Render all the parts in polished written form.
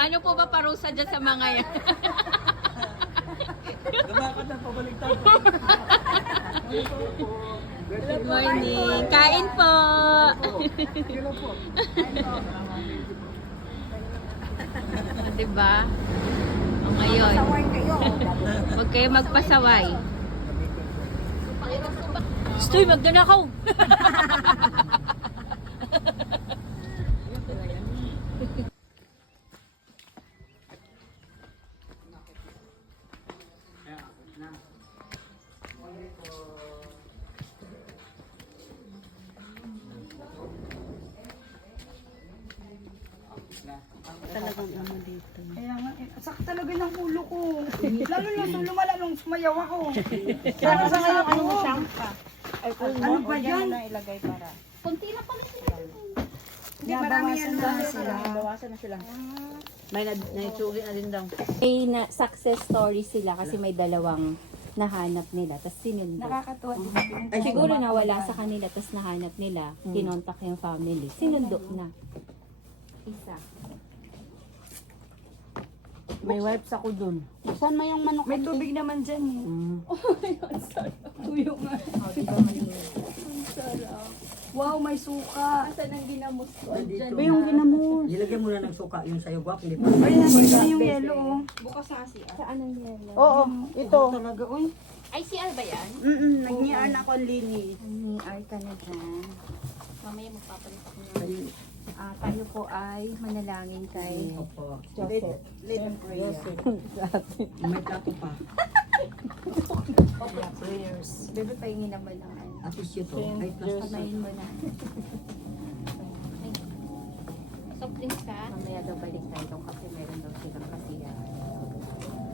Ano po ba parusa dyan sa mga yan? Lumakad na, pabaligtad. Good morning. Kain po. Kilo po. Diba? O ngayon, Saway kayo. huwag kayo magpasaway. Stoy, magdanakaw. Talagang ano dito. Kaya nga, sakit talaga ng ulo ko. Lalo nung lumala nung sumayaw ako. Para sa ngayon, ano mo siyang Ay, kung Ano ba yan? yan? Na ilagay para. Kunti na pala sila. Hindi, marami yan na sila. Bawasan na sila. May naitsugi na din daw. May na success story sila kasi may dalawang nahanap nila tapos sinundo. Nakakatuwa. Ay, siguro nawala sa kanila tapos nahanap nila, kinontak yung family. Sinundo na. Isa. May wipes ako dun. Buksan mo yung manok. May tubig naman dyan eh. Tuyo nga. Wow, may suka. Asan ang ginamos ko? Ba yung ginamos? Nilagyan mo na ng suka, yung sayo guwak, hindi pa. Ay, nandito na yung yelo oh. Saan ang yelo? Oo, ito. Talaga, uy. Ay, CR ba yan? Nag-niaan ako ang linis. Ni Ar ka na dyan. Mamaya magpapalit ako ng... Tayo po ay manalangin kay Opo. Joseph. Let them pray. May plato pa. Prayers. Bebe, pahingin naman ng ano. At least ito. Ay, plus Pamayin mo na. Soft drinks ka? Mamaya daw balik tayo doon kasi meron daw silang kasiya.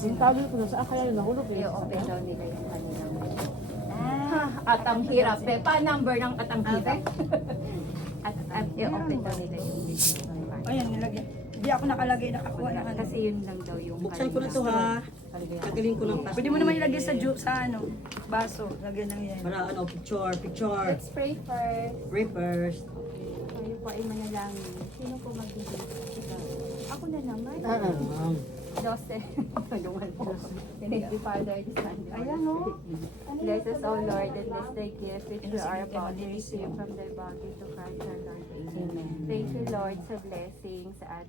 Yung tawag ko sa kaya yung nahulog eh. I-open daw nila yung kanilang at ang hirap. Pa number ng at ang hirap. At i-open daw nila yung Ayan, nilagyan. Hindi ako nakalagay, nakakuha na ano. kasi yun lang daw yung Buksan ko na to ha. Tagalin ko ng plastic. Pwede mo naman ilagay sa sa ano, baso. Lagyan ng yan. Para ano, picture. Let's pray first. Pray first. Tayo po ay manalangin. Sino po magbibigay? Ako na naman. Joseph. Tulungan po. Thank you, Father, the Son, and the Holy Ayan, no? Spirit. Bless us, O Lord, and bless thy gift which we are about to receive from thy body to Christ our Lord. Amen. Thank you, Lord, sa blessings at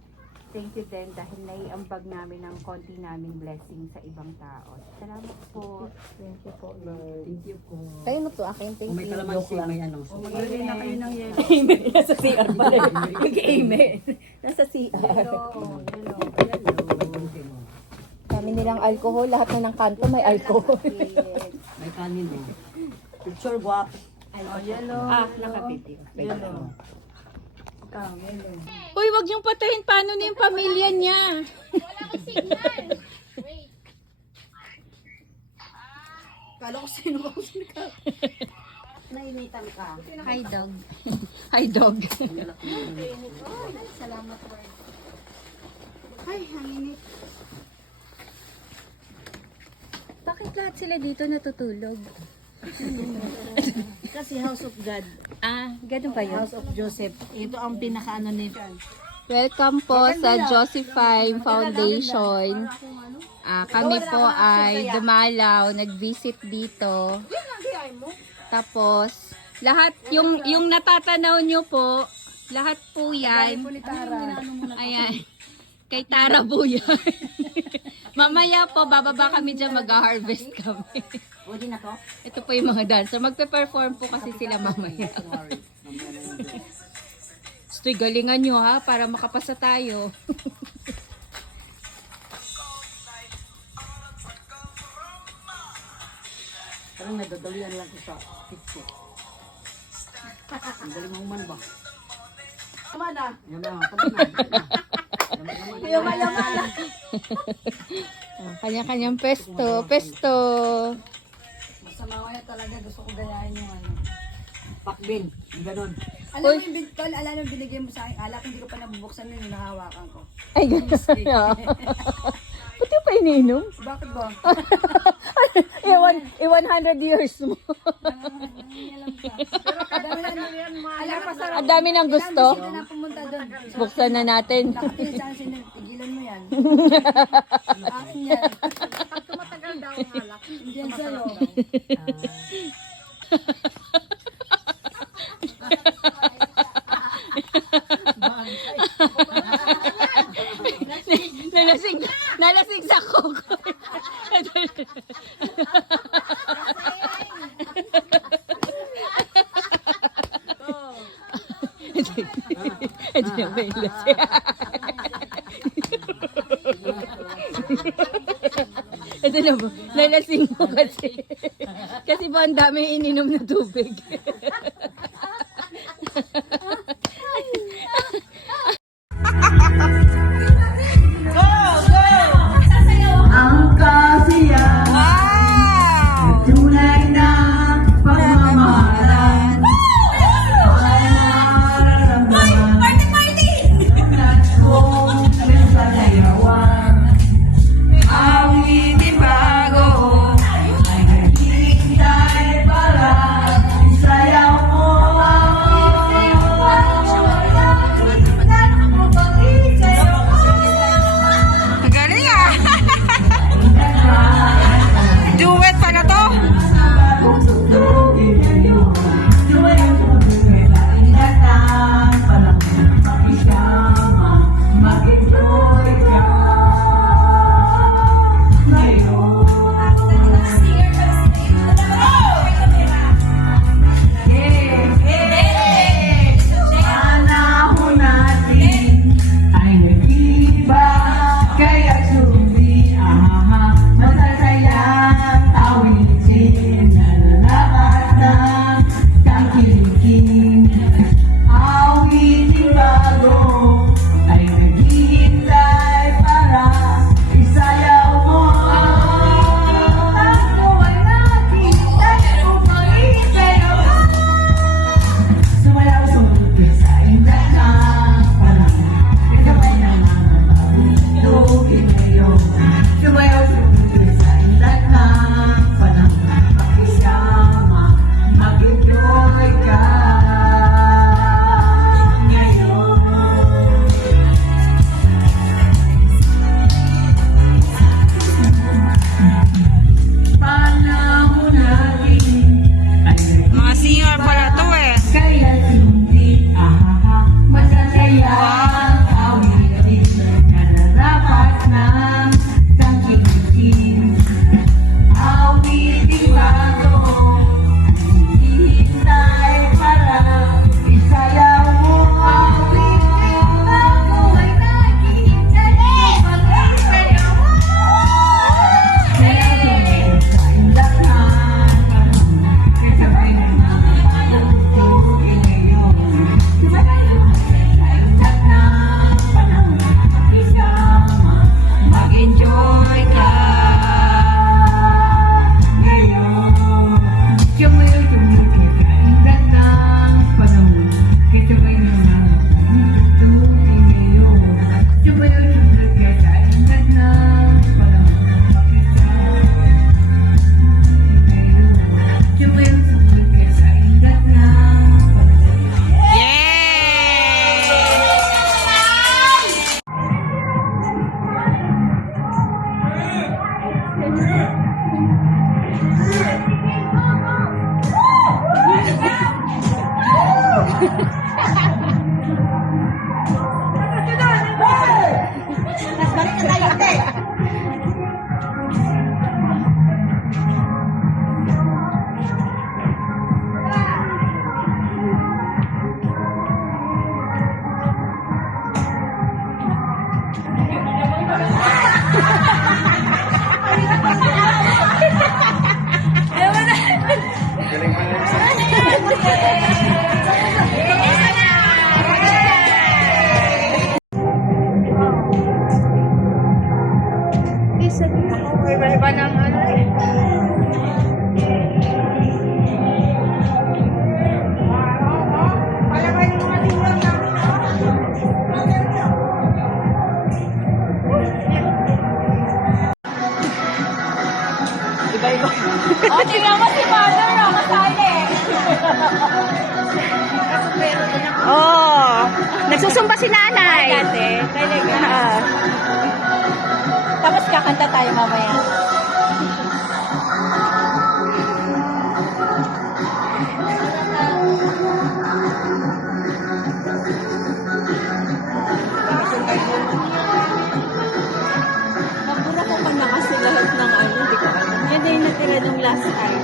thank you din dahil naiambag namin ng konti naming blessing sa ibang tao. Salamat po. Thank you po, Lord. Thank you po. Kayo na to, akin. Thank Kung may you. kalamansi, may ano. Maglagay na kayo ng yelo. Amen. Nasa CR pala. Mag-amen. Nasa CR. Kami nilang alcohol. Lahat na ng kanto may alcohol. May kanin eh. Picture guwak. Oh, yelo. Nakapiti. Yelo. Ikaw, yelo. Uy, wag niyong patayin. Paano na yung pamilya niya? Kala ko sino ka. Nainitan ka. Hi, dog. Hi, dog. Salamat, Lord. Ay, hanginit. Bakit lahat sila dito natutulog? Kasi House of God. Ganun ba yun? House of Joseph. Ito ang pinaka-ano nito. Welcome po sa Josephine Foundation. Kami po ay dumalaw, nag-visit dito. Tapos, lahat, yung natatanaw nyo po, lahat po yan. Ayan. Kay Tara po yan. Mamaya po, bababa kami dyan, mag-harvest kami. Pwede na to? Ito po yung mga dancer. Magpe-perform po kasi sila mamaya. Stoy, galingan nyo ha, para makapasa tayo. Parang nadadalian lang ko sa picture. Ang galing mo man ba? Tama na. Yan na, tapos na. Yaman-yaman. Kanya-kanyang pesto. Pesto. Masama ko na talaga. Gusto ko gayahin yung ano. Pakbin, yung ganon. Alam mo yung bigton, alam mo binigyan mo sa akin. Alak, hindi ko pa nabubuksan yun, yung nahawakan ko. Ay, gano'n. Pati pa ininom? Bakit ba? Iwan 100 years mo. Alam ka. Pero alam pa sarap. Ang dami ng gusto. Ilang bisita na pumunta doon. Buksan na natin. Nakatilis saan sila, tigilan mo mo yan. Akin yan. Pag tumatagal daw ang alak, yan sa'yo. Nalasing sa koko. Ito yung may lasing. Ito na po, nalasing mo kasi. Kasi po ang dami ininom na tubig. Ang kasiyahan, tunay na pagmamahalan. Ay nararamdaman na kung pinagsasayawan. Awitin bago ay naghihintay para isayaw mo. Galing ah! Duet pa na to? Panahon natin ay nag-iba, kaya sumbi masasayang awitin na lalakas ng tangkilikin. Awitin bago ay naghihintay para isayaw mo. Pagbuhay natin ay upang isayaw. Sumayaw sumulpi sa indat ng panahon. Kasabay na mga tubig ngayon. Sumayaw sumulpi sa indat ng panahon. Pakisama, mag-enjoy ka ngayon. Panahon natin ay Mga singer pala to eh. kaya hindi masasaya ang awitin na narapat ng tangkilikin. Awitin bago hihintay para isayaw mo. Awitin bago ay naghihintay para isayaw mo. Kaya tumingin sa indak ng panahon, kasabay ng mga pagtutugin ngayon. Sumayaw sa indak ng panahon, pakisama, mag-enjoy ka ngayon. Sumayaw tumingin sa indak ng panahon, kasabay ng mga pagtutugin ngayon. Sumayaw tumingin sa indak ng panahon, pakisama. Iba-iba ng ano eh. O, tingnan mo si Mother, kasali. Oh! Nagsusumba si nanay. Dati, talaga. Ah. Tapos kakanta tayo mamaya. Nabura ko pa na kasi lahat ng ano, hindi ko alam. Yan na yung natira nung last time.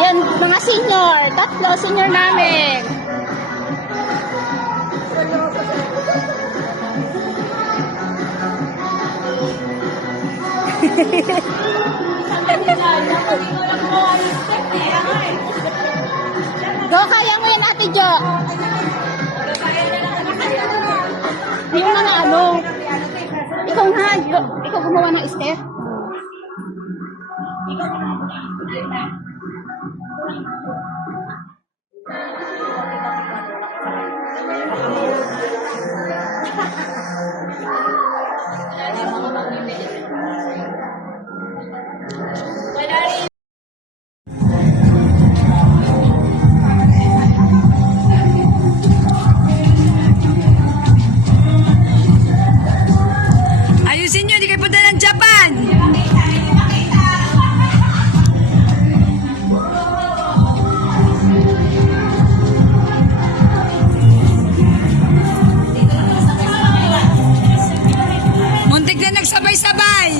Yan, mga senior. Tatlo, senior namin. Go, kaya mo yan, Ate Jo. Yung mga ano. Ikaw nga, ikaw gumawa ng step. Ayusin nyo, di kayo punta ng Japan! Muntik na nagsabay-sabay!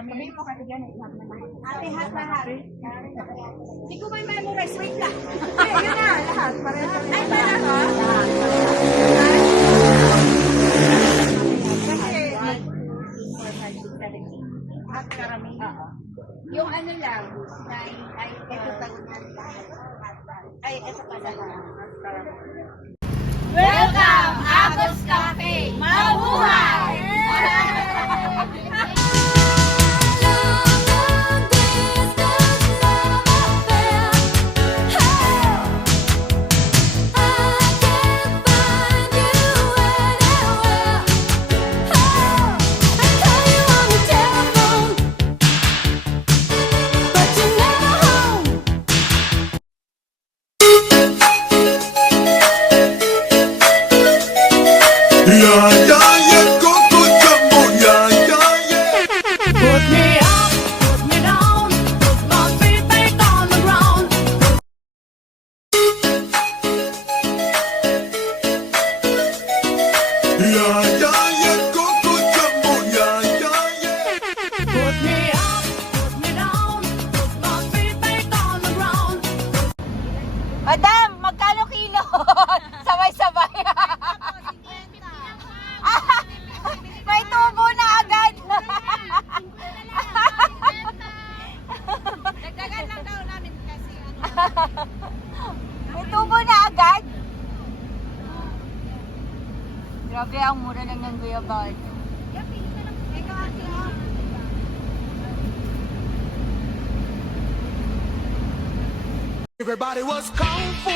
Sabihin mo kasi dyan, lahat na lahat. Ate, lahat. Hindi ko may memorize. Wait lang. Yun na, lahat. Pareho. Ay, lahat. At karamihan. Yung ano lang, ay Ito pala. Welcome, Agos Cafe! Mabuhay! Yeah, yeah, yeah, go, go, jumbo, yeah, yeah, yeah. Put me up, put me down, put my feet back on the ground. Yeah, yeah, yeah, go, go, jumbo, yeah, yeah, yeah. Put me up, put me down, put my feet back on the ground. Madam, magkano kilo? Sabay-sabay. May tubo na agad. Dagdagan lang daw namin kasi May tubo na agad. Grabe, ang mura lang ng guyabad. Everybody was kung fu